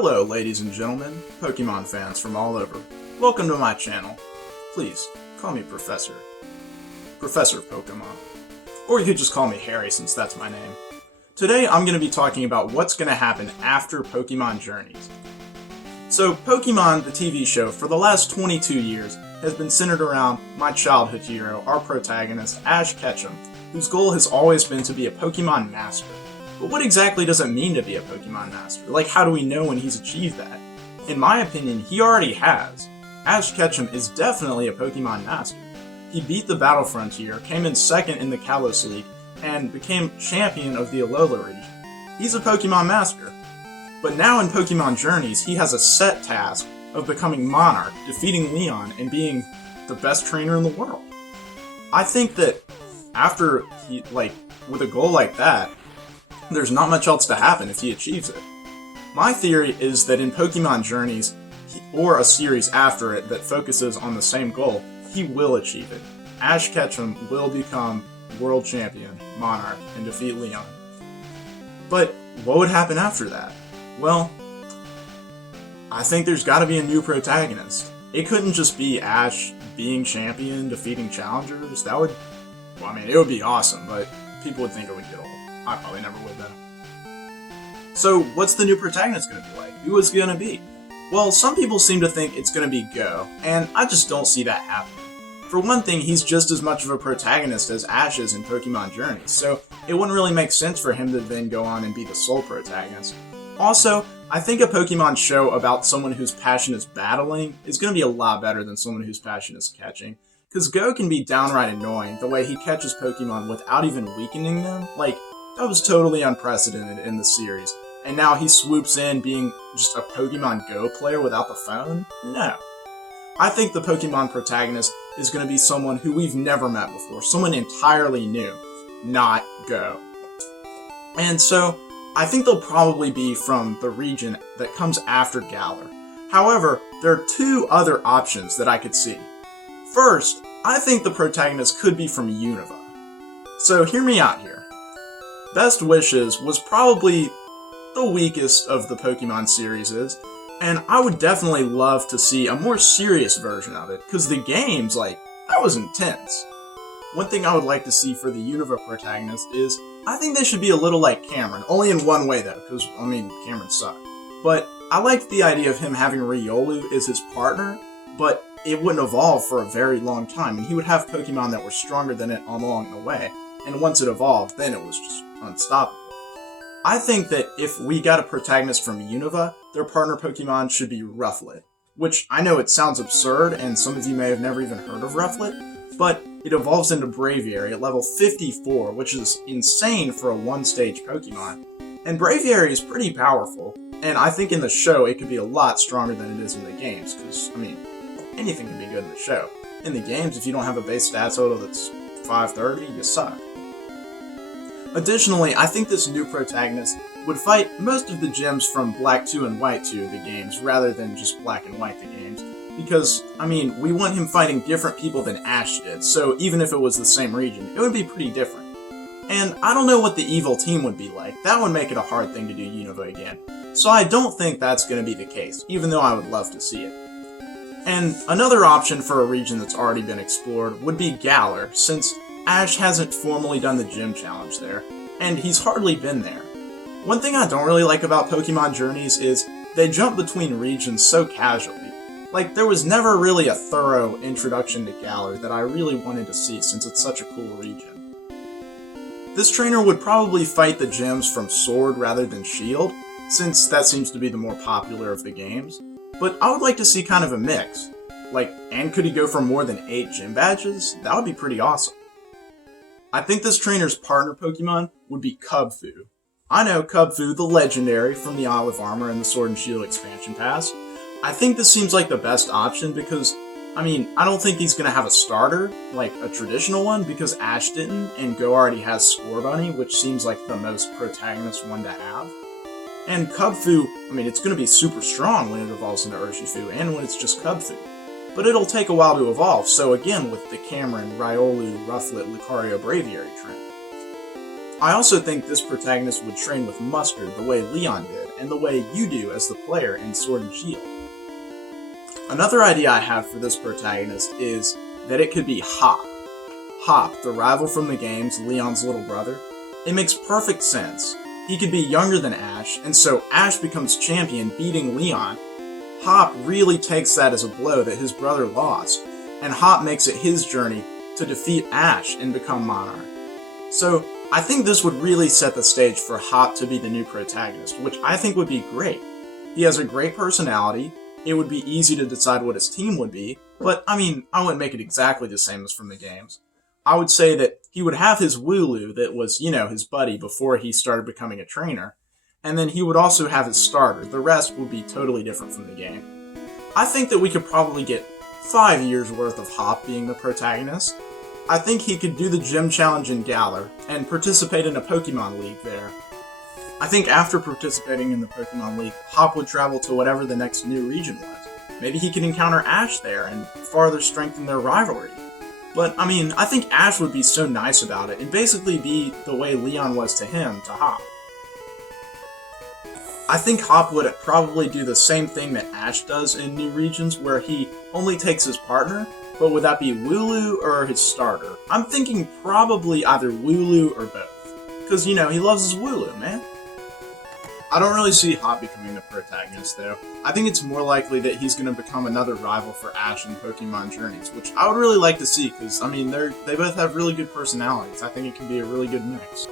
Hello ladies and gentlemen, Pokemon fans from all over. Welcome to my channel. Please, call me Professor. Professor Pokemon. Or you could just call me Harry since that's my name. Today I'm going to be talking about what's going to happen after Pokémon Journeys. So Pokemon, the TV show, for the last 22 years has been centered around my childhood hero, our protagonist, Ash Ketchum, whose goal has always been to be a Pokemon Master. But what exactly does it mean to be a Pokemon Master? Like, how do we know when he's achieved that? In my opinion, he already has. Ash Ketchum is definitely a Pokemon Master. He beat the Battle Frontier, came in second in the Kalos League, and became champion of the Alola region. He's a Pokemon Master. But now in Pokemon Journeys, he has a set task of becoming Monarch, defeating Leon, and being the best trainer in the world. I think that after with a goal like that, there's not much else to happen if he achieves it. My theory is that in Pokemon Journeys, or a series after it that focuses on the same goal, he will achieve it. Ash Ketchum will become World Champion, Monarch, and defeat Leon. But what would happen after that? Well, I think there's gotta be a new protagonist. It couldn't just be Ash being champion, defeating challengers. It would be awesome, but people would think it would get old. I probably never would though. So, what's the new protagonist going to be like? Who is it going to be? Well, some people seem to think it's going to be Go, and I just don't see that happening. For one thing, he's just as much of a protagonist as Ash is in Pokemon Journeys, so it wouldn't really make sense for him to then go on and be the sole protagonist. Also, I think a Pokemon show about someone whose passion is battling is going to be a lot better than someone whose passion is catching. Because Go can be downright annoying the way he catches Pokemon without even weakening them. That was totally unprecedented in the series. And now he swoops in being just a Pokemon Go player without the phone? No. I think the Pokemon protagonist is going to be someone who we've never met before. Someone entirely new. Not Go. And so, I think they'll probably be from the region that comes after Galar. However, there are two other options that I could see. First, I think the protagonist could be from Unova. So hear me out here. Best Wishes was probably the weakest of the Pokemon series, and I would definitely love to see a more serious version of it, because the games, that was intense. One thing I would like to see for the Unova protagonist is, I think they should be a little like Cameron, only in one way though, because, Cameron sucked. But I liked the idea of him having Riolu as his partner, but it wouldn't evolve for a very long time, and he would have Pokemon that were stronger than it along the way, and once it evolved, then it was just unstoppable. I think that if we got a protagonist from Unova, their partner Pokemon should be Rufflet, which I know it sounds absurd, and some of you may have never even heard of Rufflet, but it evolves into Braviary at level 54, which is insane for a one-stage Pokemon. And Braviary is pretty powerful, and I think in the show it could be a lot stronger than it is in the games, because, anything can be good in the show. In the games, if you don't have a base stat total that's 530, you suck. Additionally, I think this new protagonist would fight most of the gyms from Black 2 and White 2, the games, rather than just Black and White, the games. Because, we want him fighting different people than Ash did, so even if it was the same region, it would be pretty different. And I don't know what the evil team would be like. That would make it a hard thing to do Unova again. So I don't think that's going to be the case, even though I would love to see it. And another option for a region that's already been explored would be Galar, since Ash hasn't formally done the gym challenge there, and he's hardly been there. One thing I don't really like about Pokemon Journeys is they jump between regions so casually. There was never really a thorough introduction to Galar that I really wanted to see since it's such a cool region. This trainer would probably fight the gyms from Sword rather than Shield, since that seems to be the more popular of the games, but I would like to see kind of a mix. And could he go for more than 8 gym badges? That would be pretty awesome. I think this trainer's partner Pokemon would be Kubfu. I know Kubfu, the legendary from the Isle of Armor and the Sword and Shield expansion pass. I think this seems like the best option because, I don't think he's going to have a starter, like a traditional one, because Ash didn't, and Go already has Scorbunny, which seems like the most protagonist one to have. And Kubfu, it's going to be super strong when it evolves into Urshifu, and when it's just Kubfu. But it'll take a while to evolve, so again with the Cameron, Riolu, Rufflet, Lucario, Braviary train. I also think this protagonist would train with Mustard the way Leon did, and the way you do as the player in Sword and Shield. Another idea I have for this protagonist is that it could be Hop. Hop, the rival from the games, Leon's little brother. It makes perfect sense. He could be younger than Ash, and so Ash becomes champion, beating Leon. Hop really takes that as a blow that his brother lost, and Hop makes it his journey to defeat Ash and become Monarch. So, I think this would really set the stage for Hop to be the new protagonist, which I think would be great. He has a great personality, it would be easy to decide what his team would be, but I wouldn't make it exactly the same as from the games. I would say that he would have his Wooloo that was, his buddy before he started becoming a trainer, and then he would also have his starter. The rest would be totally different from the game. I think that we could probably get 5 years worth of Hop being the protagonist. I think he could do the gym challenge in Galar and participate in a Pokemon League there. I think after participating in the Pokemon League, Hop would travel to whatever the next new region was. Maybe he could encounter Ash there and farther strengthen their rivalry. But, I think Ash would be so nice about it and basically be the way Leon was to him, to Hop. I think Hop would probably do the same thing that Ash does in new regions, where he only takes his partner, but would that be Wooloo or his starter? I'm thinking probably either Wooloo or both. Because, he loves his Wooloo, man. I don't really see Hop becoming the protagonist, though. I think it's more likely that he's going to become another rival for Ash in Pokémon Journeys, which I would really like to see, because, they both have really good personalities. I think it can be a really good mix.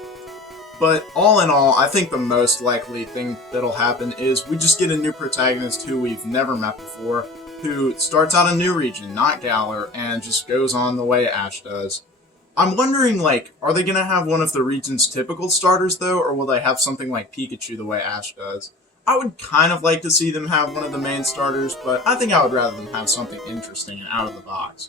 But all in all, I think the most likely thing that'll happen is we just get a new protagonist who we've never met before, who starts out a new region, not Galar, and just goes on the way Ash does. I'm wondering, are they going to have one of the region's typical starters, though, or will they have something like Pikachu the way Ash does? I would kind of like to see them have one of the main starters, but I think I would rather them have something interesting and out of the box.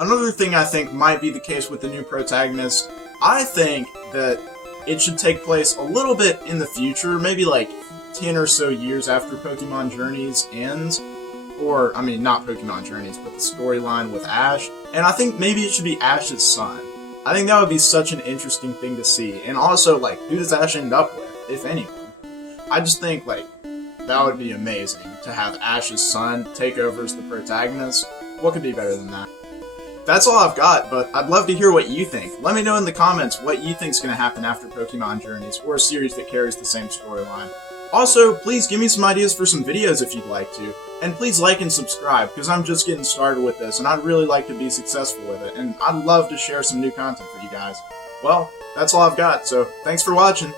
Another thing I think might be the case with the new protagonist, I think that it should take place a little bit in the future, maybe 10 or so years after Pokémon Journeys ends. Or, not Pokémon Journeys, but the storyline with Ash. And I think maybe it should be Ash's son. I think that would be such an interesting thing to see. And also, who does Ash end up with, if anyone? I just think, that would be amazing, to have Ash's son take over as the protagonist. What could be better than that? That's all I've got, but I'd love to hear what you think. Let me know in the comments what you think's going to happen after Pokémon Journeys, or a series that carries the same storyline. Also, please give me some ideas for some videos if you'd like to. And please like and subscribe, because I'm just getting started with this, and I'd really like to be successful with it, and I'd love to share some new content for you guys. Well, that's all I've got, so thanks for watching.